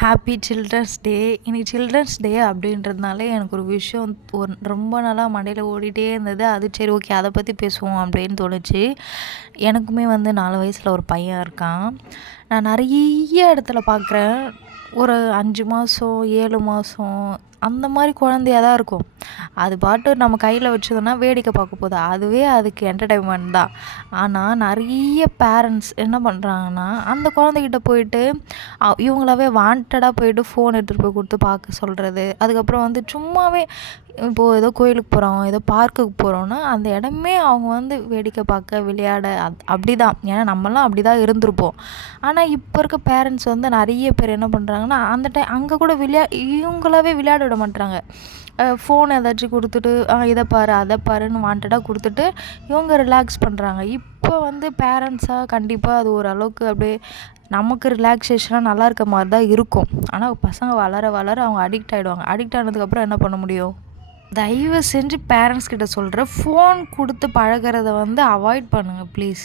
Happy children's day. இன்னைக்கு children's day அப்படின்றதுனால எனக்கு ஒரு விஷயம் ரொம்ப நாளாக மண்டையில் ஓடிட்டே இருந்தது. அது சரி, ஓகே, அதை பற்றி பேசுவோம் அப்படின்னு தோணுச்சு. எனக்குமே 4 வயசில் ஒரு பையன் இருக்கான். நான் நிறைய இடத்துல பார்க்குறேன், ஒரு 5 மாதம் 7 மாதம் அந்த மாதிரி குழந்தையாக தான் இருக்கும். அது பாட்டு நம்ம கையில் வச்சதுன்னா வேடிக்கை பார்க்க போகுது, அதுவே அதுக்கு என்டர்டைன்மெண்ட் தான். ஆனால் நிறைய பேரண்ட்ஸ் என்ன பண்ணுறாங்கன்னா, அந்த குழந்தைகிட்ட போயிட்டு இவங்களாவே வாண்டடாக போயிட்டு ஃபோன் எடுத்துகிட்டு போய் கொடுத்து பார்க்க சொல்கிறது. அதுக்கப்புறம் சும்மாவே இப்போது ஏதோ கோயிலுக்கு போகிறோம், ஏதோ பார்க்குக்கு போகிறோன்னா அந்த இடமே அவங்க வேடிக்கை பார்க்க விளையாட அப்படி தான். ஏன்னா நம்மலாம் அப்படி தான் இருந்திருப்போம். ஆனால் இப்போ இருக்க பேரண்ட்ஸ் நிறைய பேர் என்ன பண்ணுறாங்கன்னா, அந்த அங்கே கூட இவங்களாவே விளையாட விட மாட்டுறாங்க. ஃபோன் ஏதாச்சும் கொடுத்துட்டு இதை பாரு அதை பாருன்னு வாண்டடாக கொடுத்துட்டு இவங்க ரிலாக்ஸ் பண்ணுறாங்க. இப்போ பேரண்ட்ஸாக கண்டிப்பாக அது ஓரளவுக்கு அப்படியே நமக்கு ரிலாக்ஸேஷனாக நல்லா இருக்க மாதிரி தான் இருக்கும். ஆனால் பசங்க வளர வளர அவங்க அடிக்ட் ஆகிடுவாங்க. அடிக்ட் ஆனதுக்கப்புறம் என்ன பண்ண முடியும்? தயவு செஞ்சு பேரண்ட்ஸ் கிட்ட சொல்கிறேன், ஃபோன் கொடுத்து பழகிறத அவாய்ட் பண்ணுங்கள் ப்ளீஸ்.